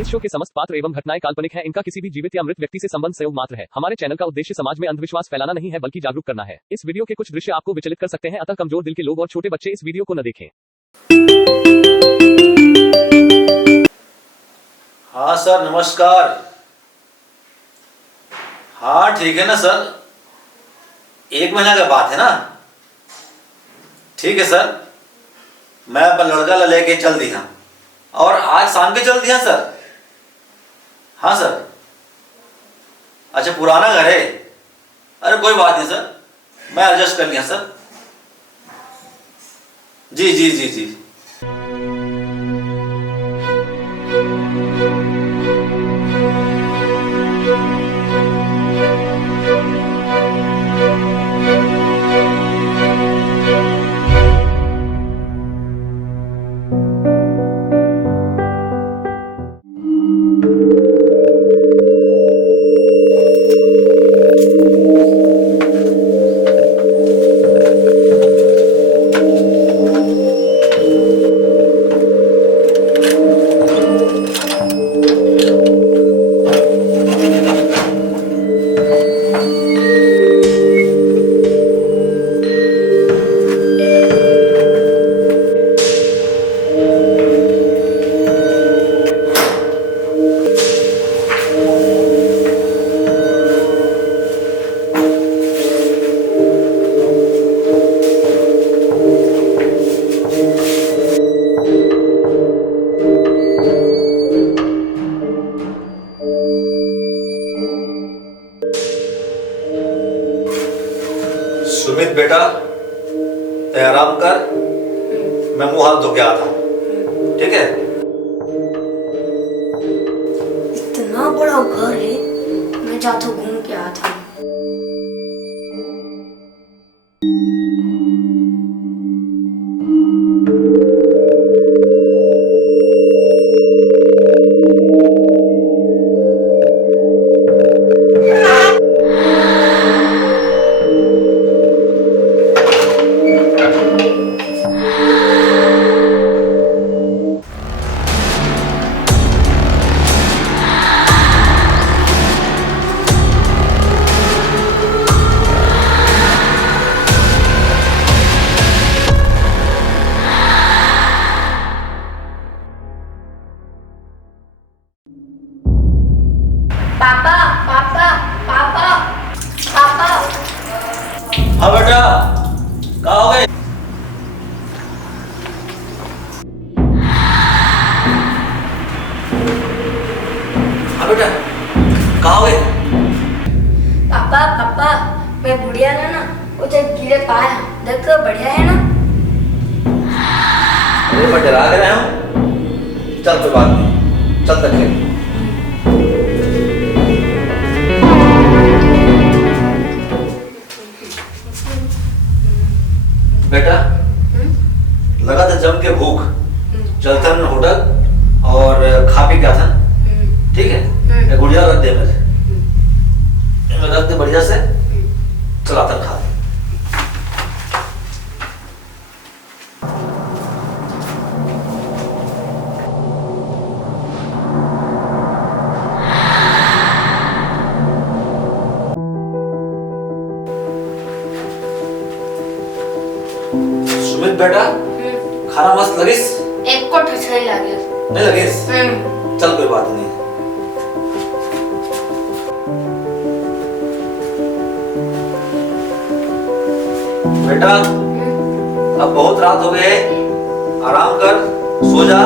इस शो के समस्त पात्र एवं घटनाएं काल्पनिक हैं। इनका किसी भी जीवित या मृत व्यक्ति से संबंध सहयोग मात्र है। हमारे चैनल का उद्देश्य समाज में अंधविश्वास फैलाना नहीं है, बल्कि जागरूक करना है। इस वीडियो के कुछ दृश्य आपको विचलित कर सकते हैं, अतः कमजोर दिल के लोग और छोटे बच्चे इस वीडियो को न देखें। हाँ सर, नमस्कार। हाँ ठीक है ना सर, 1 महीना का बात है ना। ठीक है सर, मैं अपना लड़का लेके चल दिया और आज शाम के चल दिया सर। हाँ सर, अच्छा पुराना घर है। अरे कोई बात नहीं सर, मैं एडजस्ट कर लिया सर। जी जी जी जी। सुमित बेटा, आराम कर, मैं मुंह हाथ धो के आता हूँ, ठीक है? इतना बड़ा घर है, मैं जाता हूँ घूम के आता हूँ। पापा पापा पापा पापा। हाँ बेटा, कहाँ हो गए? हाँ बेटा, कहाँ हो गए? पापा पापा, मैं बुढ़िया ना वो जब गिरे पाया देख तो बढ़िया है ना। अरे मैं डरा रहा हूँ। चल कोई बात नहीं, चल तक खेल। बेटा, लगा था जम के भूख, चलते हमने होटल और खा पी गया था, ठीक है? गुड़िया रख दे मेरे, रख दे बढ़िया से, चला तक खा। सुमित बेटा, खाना मस्त लगिस? एक को ठस नहीं लगे। नहीं लगिस? चल कोई बात नहीं। बेटा, अब बहुत रात हो गए, आराम कर, सो जा।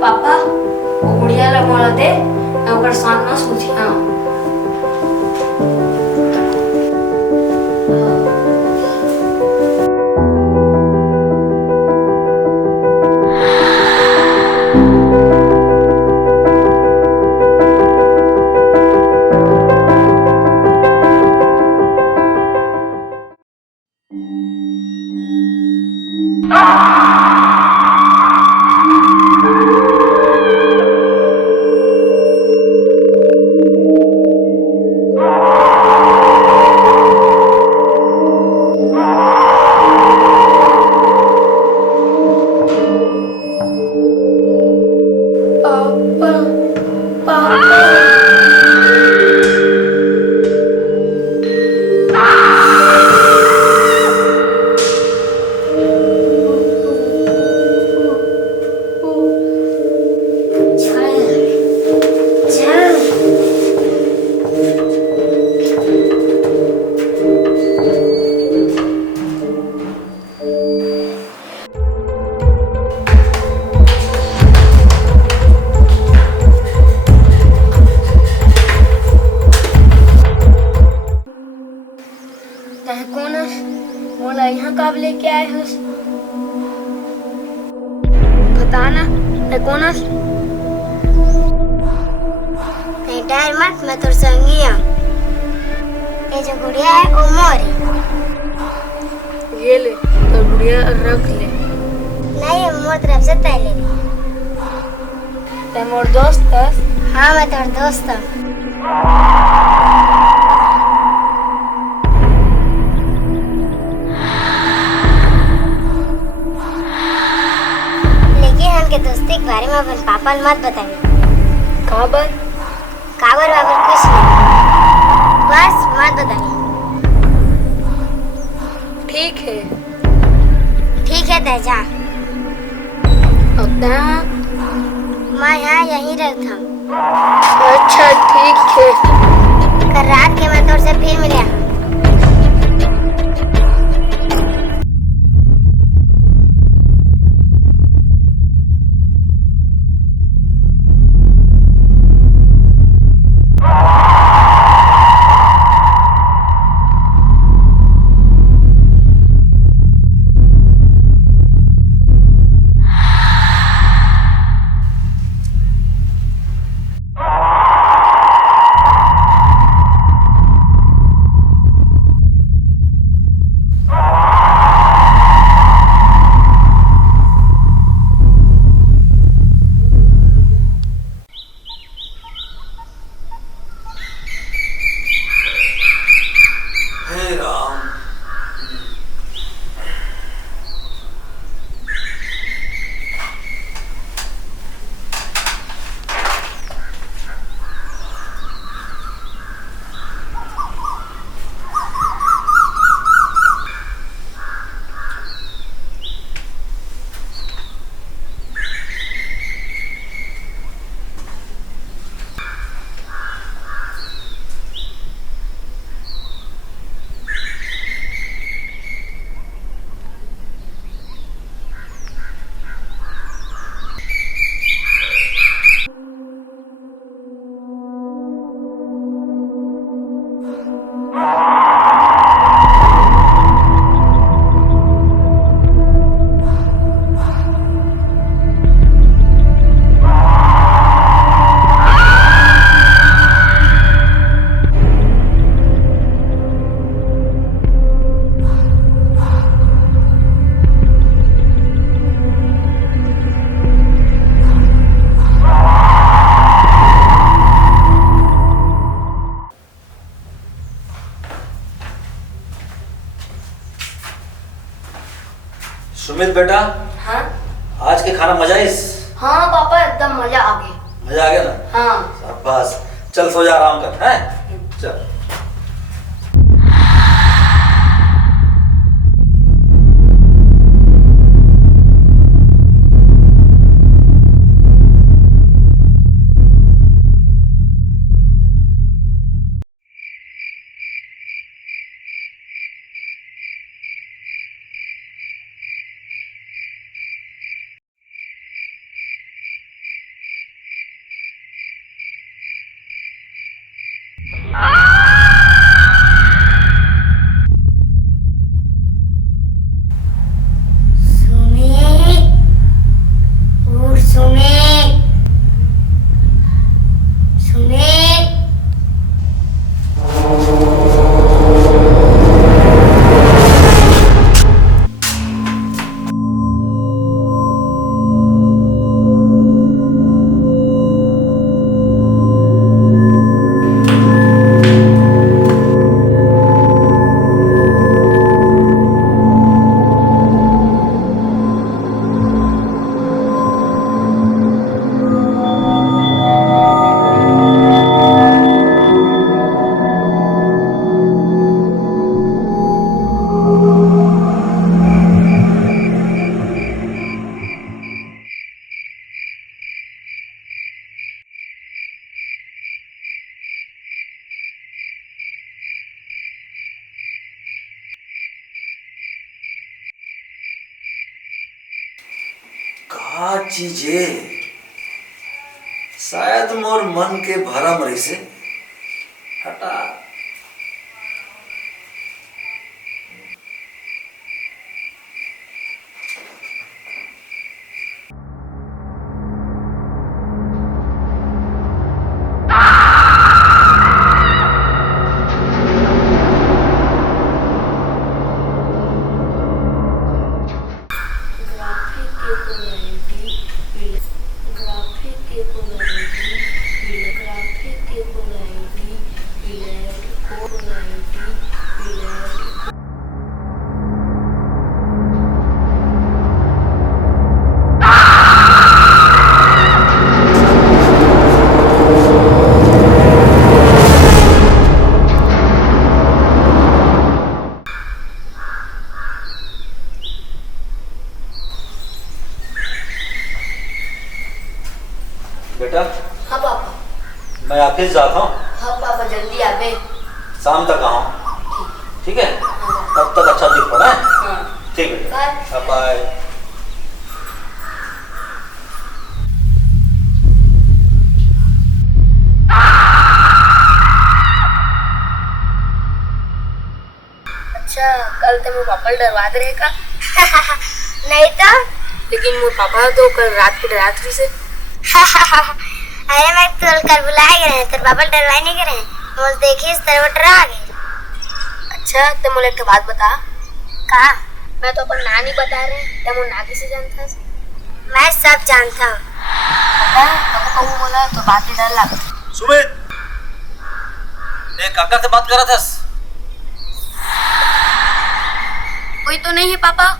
पापा वो बुढ़िया लगवा दे, मैं ओकर साथ ना सोची। हाँ लेके आए हो? बता ना, मैं कौन हूँ? नहीं डर मत, मैं तो संगी हूँ। ये जो गुड़िया है वो मोरी। ये ले तो गुड़िया रख ले। नहीं मोर तरफ से तय ले ली। ते मोर दोस्त है? हाँ मैं तेरा दोस्त हूँ। लेकिन हमके दोस्ती के बारे में अपन पापा मत बताइए। काबर? काबर वाबर कुछ नहीं, बस मत बताइए। ठीक है। ठीक है ते जा। मैं यहाँ यहीं रहता हूँ। अच्छा ठीक है। कल रात के मैं तुझसे फिर मिले। हे राम। सुमित बेटा, हाँ? आज के खाना मजा आइस? हाँ पापा एकदम मजा आ गया। मजा आ गया ना? हाँ। शाबाश, चल सो जा, आराम कर, हैं? चल। का चीजे शायद मोर मन के भरम रही से हटा। बेटा हाँ पापा। मैं ऑफिस जाता हूँ, हाँ पापा जल्दी आवे। शाम तक आऊँ, ठीक है? तब तक अच्छा दिख पड़ा है। हाँ। ठीक है बेटा, बाय। अच्छा कल तो मेरे पापा डरवा दे रहेगा। नहीं तो लेकिन मेरे पापा तो कल रात को डरा थी से। अरे मैं तो कल बुलाए गए तेरे पापा डरवाए नहीं करे मुझे देखिए तेरे डरा गए। अच्छा तो मुझे एक बात बता। कहा? मैं तो अपन ना नहीं बता रहे तो मुझे ना किसे जानता। मैं सब जानता हूँ। पता कहूँ बोला तो बात ही डर लगा। सुमित, मैं काका से बात कर रहा था। कोई तो नहीं है पापा।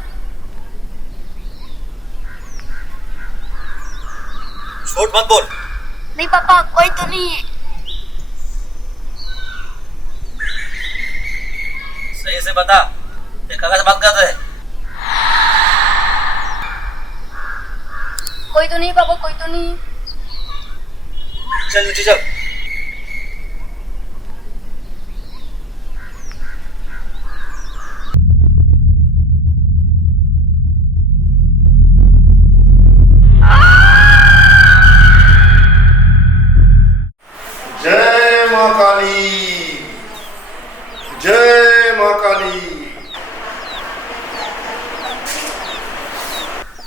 झूठ मत बोल। नहीं पापा कोई तो नहीं है। सही से बता, ये काका से बात कर रहे हैं? कोई तो नहीं पापा, कोई तो नहीं। चल नीचे चल। जय माँ काली, जय माँ काली।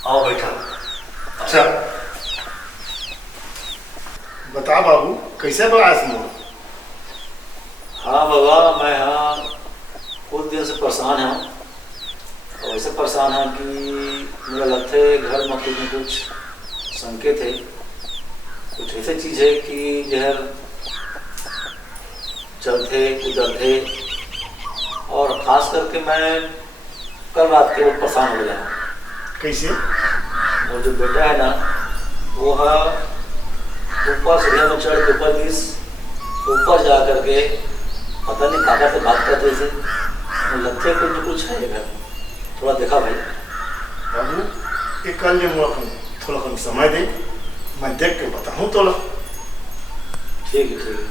आओ बैठा। अच्छा बता बाबू कैसे बड़ा इसमें? हाँ बाबा, मैं हाँ कुछ दिन से परेशान हूँ और ऐसे परेशान है कि मुझे लगता है घर में कुछ संकेत है, कुछ ऐसी चीज़ है कि जहर चलते उधरते, और ख़ास करके मैं कल रात के बहुत परेशान हो गया। कैसे? और जो बेटा है ना वो है ऊपर सीढ़िया में चढ़ के ऊपर जा करके पता नहीं काका से बात करते थे। लगते कुछ है घर, थोड़ा देखा भाई। बाबू एक कल जो थोड़ा कम समय दे, मैं देख के बताऊँ तो। ठीक है ठीक है।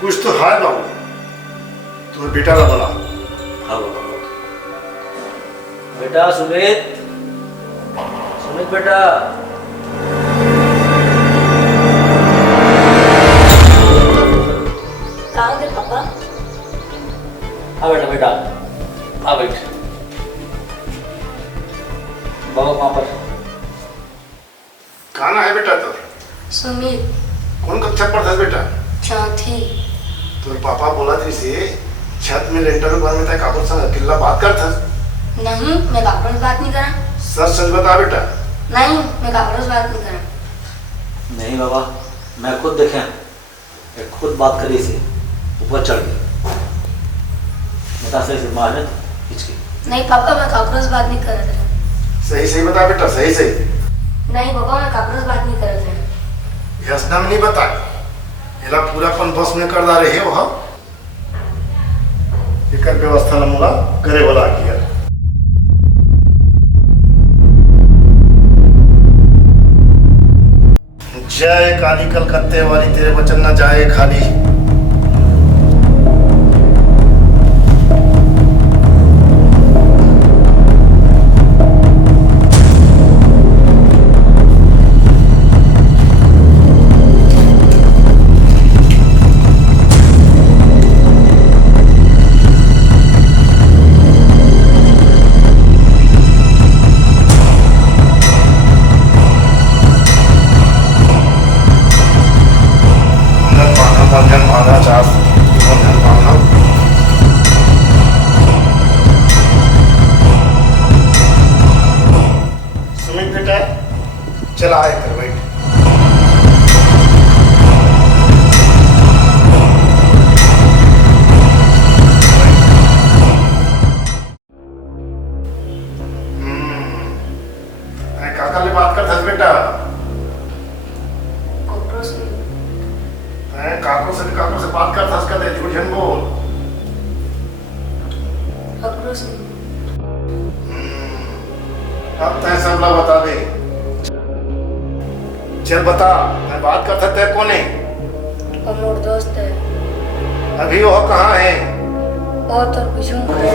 कुछ तो है बाबू, तुम्हें बेटा का बोला। हाँ बेटा, सुमित बेटा। कहाँ गए पापा? हाँ बेटा हाँ बैठ। बाबा वहाँ पर खाना है बेटा तो। सुमित कौन कक्षा पढ़ता है बेटा? चौथी। तो पापा बोला थी से छत में लेंटर के बारे में तय काबर संग अकेला बात करता? नहीं, मैं काबर से बात नहीं करा। सच सच बता बेटा। नहीं, मैं काबर से बात नहीं करा। नहीं बाबा, मैं खुद देखे, मैं खुद बात करी से ऊपर चढ़ गई। बता सही से मार है हिचकी। नहीं पापा, मैं काबर से बात नहीं कर रहा था। सही सही बता बेटा, सही सही। नहीं पापा, मैं काबर से बात नहीं कर रहा था। हंसना में नहीं बता, इला पूरापन बस में कर दा रहे हो। एकर व्यवस्था नमूना करे वाला किया। जय काली कलकत्ते वाली, तेरे वचन न जाए खाली। सुमित बेटा, चला आए कर बैठ। काका ले बात कर बेटा। काकों से बात कर धस कर झूठ झन बोल। अब तय सबला बता दे। चल बता, मैं बात करता तय कौन है? और मोर दोस्त है। अभी वो कहाँ है? और तो कुछ खड़े।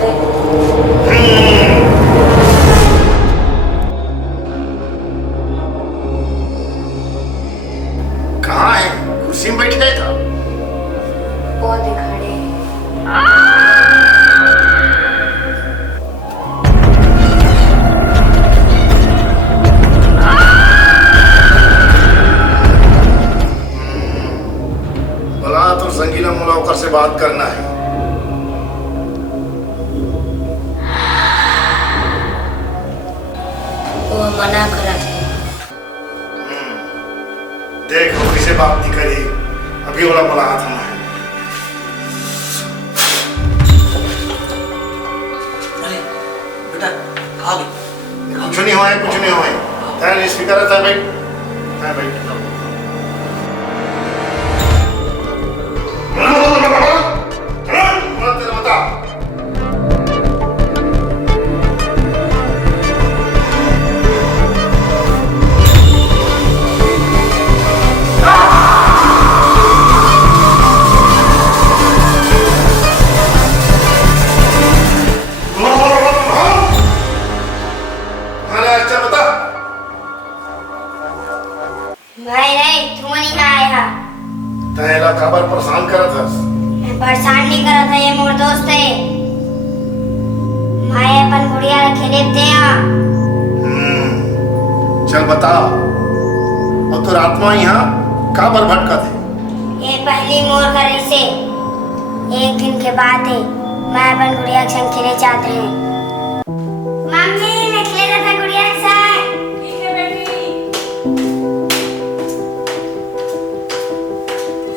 कहाँ है? कुर्सी में बैठे था। वो खड़े। तो संगीला मुलाकर से बात करना है। वो मना करा थे। देख किसे बात नहीं करी, अभी वाला बोला था मैं। अरे बेटा आ गई। कुछ नहीं हुआ, कुछ नहीं हुआ। स्पीकर था भाई, बैठ। खबर परेशान करा था। परेशान नहीं करा था, ये मोर दोस्त है। माए अपन गुड़िया खेले थे। चल बता, और तो रात में यहाँ काबर भटका थे? ये पहली मोर करे से एक दिन के बाद है। मैं अपन गुड़िया के संग खेले चाहते हैं। मम्मी मैं खेल रहा था गुड़िया के साथ। ठीक है बेटी।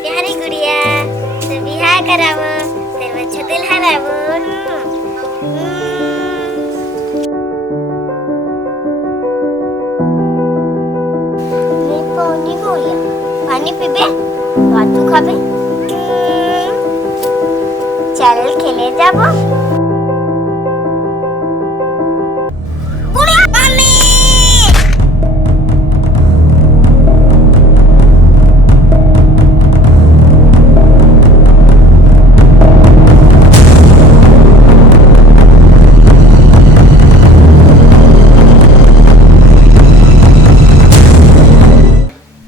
प्यारी गुड़िया, तो बिहार करावो, तेरे बच्चे दिल हरावो। पानी पीबे, बातू खाबे। चल खेले जाबो। गुड़िया पानी।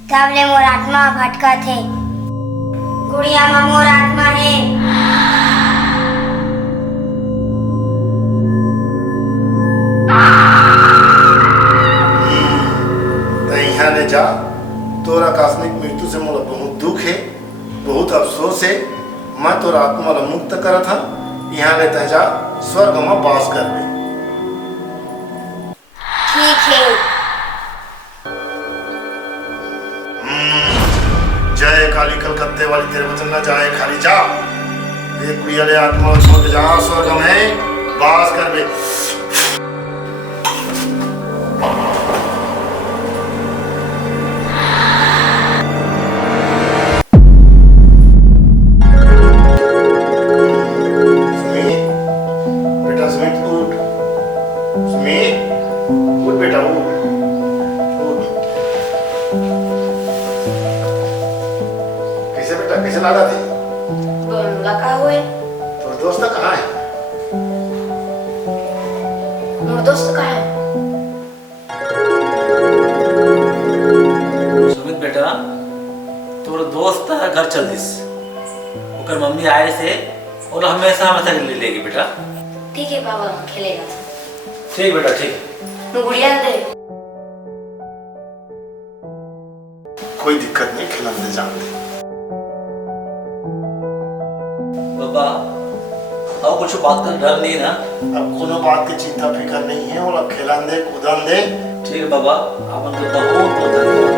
तबले मोर आत्मा भटका थे। गुड़िया में मोर आत्मा है। यहाँ ले जा, तोरा आकस्मिक मृत्यु से मोला बहुत दुख है, बहुत अफसोस है। मैं तोरा आत्मा ला मुक्त करत था, यहाँ ले तैजा स्वर्ग में वास करबे। ठीक है। जय काली कलकत्ते वाली, तेरे वचन न जाए खाली जा। एक कुड़िया ले आत्मा छोड़ के जा, स्वर्ग में वास करबे। कैसे लाड़ा थी? लगा हुए। तो दोस्त कहाँ है? मोर दोस्त कहाँ है? सुमित बेटा, तोर दोस्त घर चल दिस। ओकर मम्मी आए से और हमेशा ले लेगी बेटा। ठीक है पापा, खेलेगा। ठीक बेटा, ठीक है। मैं गुड़िया दे। कोई दिक्कत नहीं, खिलन दे जान दे। बाबा, और कुछ बात का डर नहीं ना? अब कोनो बात की चिंता फिकर नहीं है, और अब खिलन दे, कूदन दे। ठीक है बाबा, आपन को बहुत बहुत धन्यवाद।